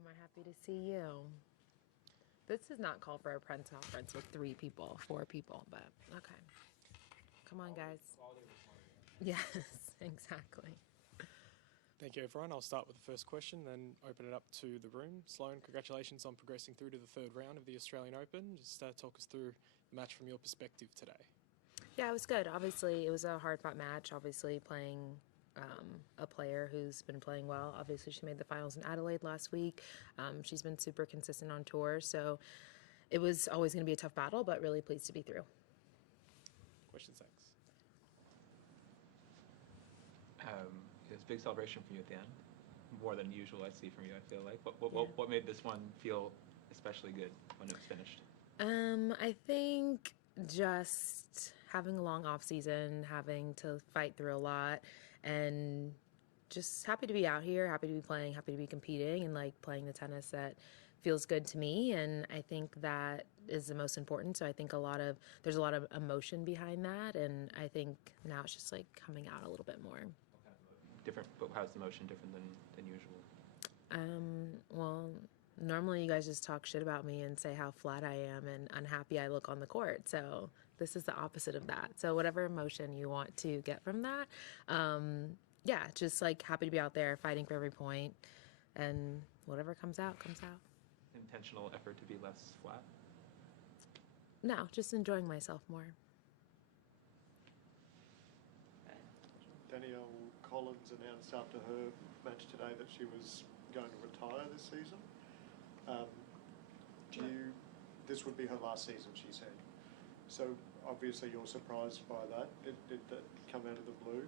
am I happy to see you? This is not called for a press conference with 4 people, but okay. Come on, guys. Yes, exactly. Thank you, everyone. I'll start with the first question, then open it up to the room. Sloane, congratulations on progressing through to the third round of the Australian Open. Just talk us through the match from your perspective today. Yeah, it was good. Obviously, it was a hard-fought match. Obviously, playing a player who's been playing well. Obviously, she made the finals in Adelaide last week. She's been super consistent on tour, so it was always going to be a tough battle, but really pleased to be through. Questions, thanks. It was a big celebration for you at the end, more than usual. I see from you. I feel like what made this one feel especially good when it was finished? I think just having a long off season, having to fight through a lot, and just happy to be out here, happy to be playing, happy to be competing, and like playing the tennis that feels good to me. And I think that is the most important. So I think there's a lot of emotion behind that, and I think now it's just like coming out a little bit more. Different, but how's the motion different than usual? Well, normally you guys just talk shit about me and say how flat I am and unhappy I look on the court. So this is the opposite of that. So whatever emotion you want to get from that, yeah, just like happy to be out there fighting for every point, and whatever comes out, comes out. Intentional effort to be less flat? No, just enjoying myself more. Danielle Collins announced after her match today that she was going to retire this season. This would be her last season, she said. So obviously you're surprised by that. Did that come out of the blue?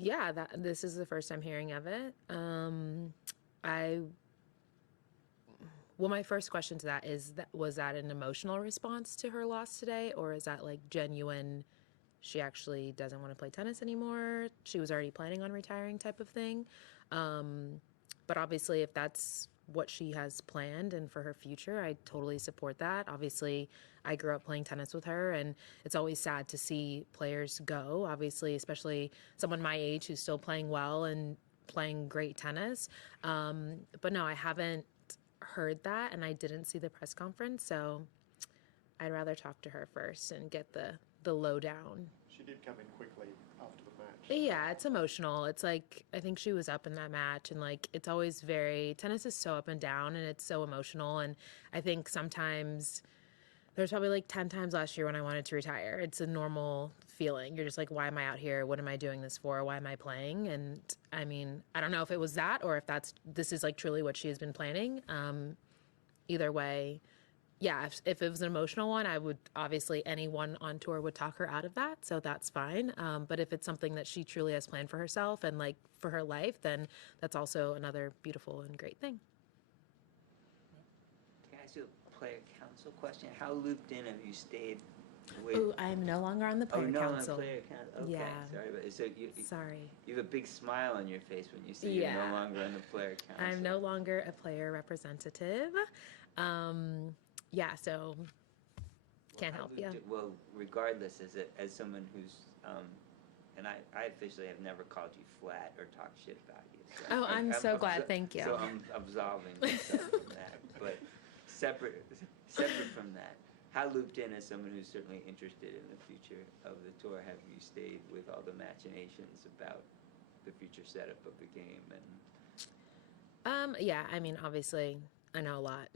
Yeah, this is the first I'm hearing of it. Well, my first question to that is, was that an emotional response to her loss today, or is that like genuine, she actually doesn't want to play tennis anymore, she was already planning on retiring type of thing? But obviously, if that's what she has planned and for her future, I totally support that. Obviously, I grew up playing tennis with her, and it's always sad to see players go, obviously, especially someone my age who's still playing well and playing great tennis. But no, I haven't heard that, and I didn't see the press conference, so I'd rather talk to her first and get the lowdown. She did come in quickly after the match. Yeah, it's emotional. It's like, I think she was up in that match, and like, it's always tennis is so up and down, and it's so emotional, and I think sometimes there's probably like 10 times last year when I wanted to retire. It's a normal feeling. You're just like, why am I out here? What am I doing this for? Why am I playing? And I mean, I don't know if it was that or if this is like truly what she has been planning. Either way, yeah, if it was an emotional one, I would obviously, anyone on tour would talk her out of that. So that's fine. But if it's something that she truly has planned for herself and like for her life, then that's also another beautiful and great thing. Can I ask you a player council question? How looped in have you stayed with? Ooh, I'm no longer on the player council. Player council. Okay, yeah. Sorry, but Sorry. You have a big smile on your face when you say you're no longer on the player council. I'm no longer a player representative. Yeah, so can't help you. Well, regardless, as someone who's and I officially have never called you flat or talked shit about you. So I'm so glad. Thank you. So I'm absolving myself from that. But separate from that, how looped in, as someone who's certainly interested in the future of the tour, have you stayed with all the machinations about the future setup of the game? And yeah, I mean, obviously, I know a lot.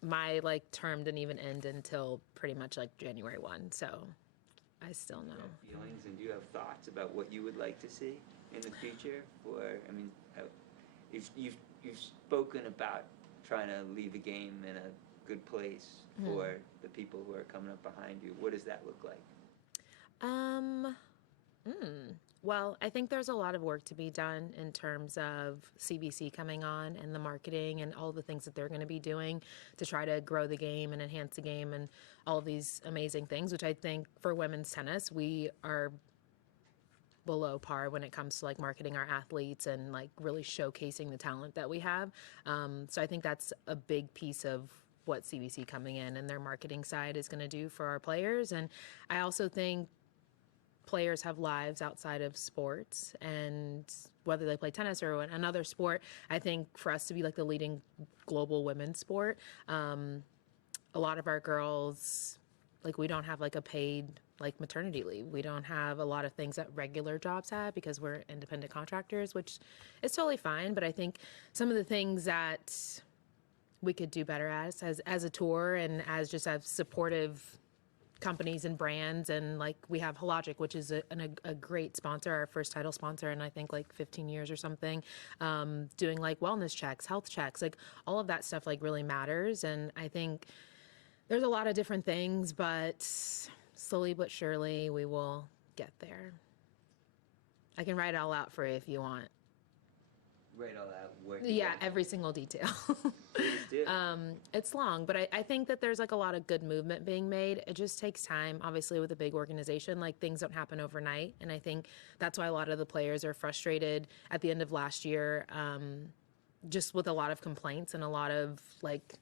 My like term didn't even end until pretty much like January 1, so I still know. Do you have feelings, and do you have thoughts about what you would like to see in the future? If you've spoken about trying to leave the game in a good place for the people who are coming up behind you, what does that look like? Well, I think there's a lot of work to be done in terms of CBC coming on and the marketing and all the things that they're going to be doing to try to grow the game and enhance the game and all of these amazing things, which I think for women's tennis, we are below par when it comes to like marketing our athletes and like really showcasing the talent that we have. So I think that's a big piece of what CBC coming in and their marketing side is going to do for our players. And I also think players have lives outside of sports, and whether they play tennis or another sport. I think for us to be like the leading global women's sport, a lot of our girls, like, we don't have like a paid like maternity leave. We don't have a lot of things that regular jobs have because we're independent contractors, which is totally fine. But I think some of the things that we could do better as a tour and as just as supportive companies and brands, and like we have Hologic, which is a great sponsor, our first title sponsor in I think like 15 years or something, doing like wellness checks, health checks, like all of that stuff like really matters. And I think there's a lot of different things, but slowly but surely we will get there. I can write it all out for you if you want. Write all out. Where Yeah, every single detail. Please do. It's long, but I think that there's like a lot of good movement being made. It just takes time. Obviously, with a big organization, like things don't happen overnight. And I think that's why a lot of the players are frustrated at the end of last year, just with a lot of complaints and a lot of like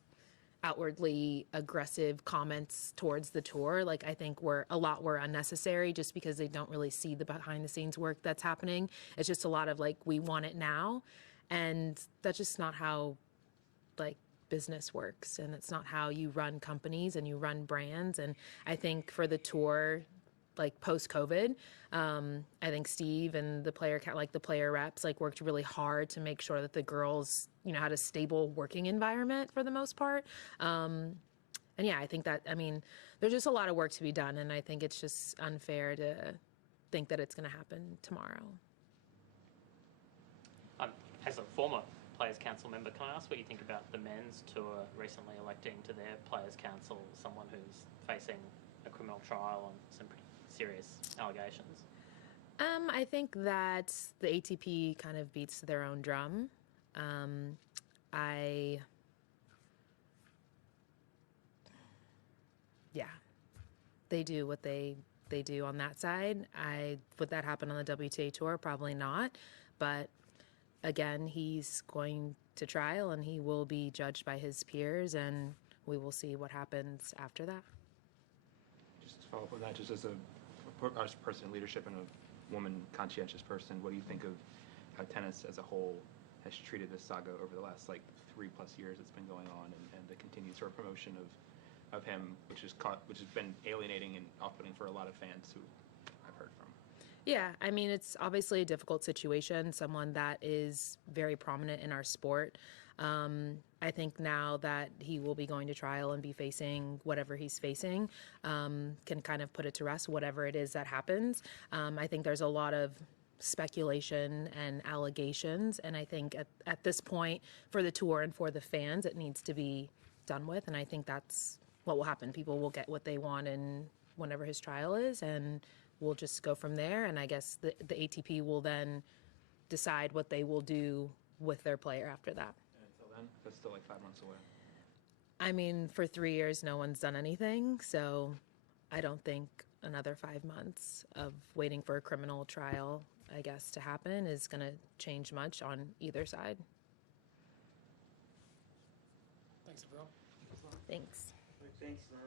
outwardly aggressive comments towards the tour. Like I think were unnecessary just because they don't really see the behind the scenes work that's happening. It's just a lot of like, we want it now. And that's just not how like business works. And it's not how you run companies and you run brands. And I think for the tour, like post-COVID, I think Steve and the player reps like worked really hard to make sure that the girls, you know, had a stable working environment for the most part. And yeah, I think that, I mean, there's just a lot of work to be done, and I think it's just unfair to think that it's going to happen tomorrow. As a former Players Council member, can I ask what you think about the men's tour recently electing to their Players Council someone who's facing a criminal trial on some pretty serious allegations? I think that the ATP kind of beats their own drum. They do what they do on that side. Would that happen on the WTA tour? Probably not. But again, he's going to trial and he will be judged by his peers, and we will see what happens after that. Just to follow up on that, just as a person in leadership and a woman conscientious person, what do you think of how tennis as a whole has treated this saga over the last like 3+ years it's been going on, and the continued sort of promotion of him, which has been alienating and off-putting for a lot of fans who I've heard from? Yeah, I mean, it's obviously a difficult situation, someone that is very prominent in our sport. I think now that he will be going to trial and be facing whatever he's facing, can kind of put it to rest, whatever it is that happens. I think there's a lot of speculation and allegations, and I think at this point, for the tour and for the fans, it needs to be done with, and I think that's what will happen. People will get what they want and whenever his trial is, and we'll just go from there. And I guess the ATP will then decide what they will do with their player after that. And until then, that's still like 5 months away. I mean, for 3 years, no one's done anything, so I don't think another 5 months of waiting for a criminal trial, I guess, to happen is going to change much on either side. Thanks, everyone. Thanks. Thanks, Sloane.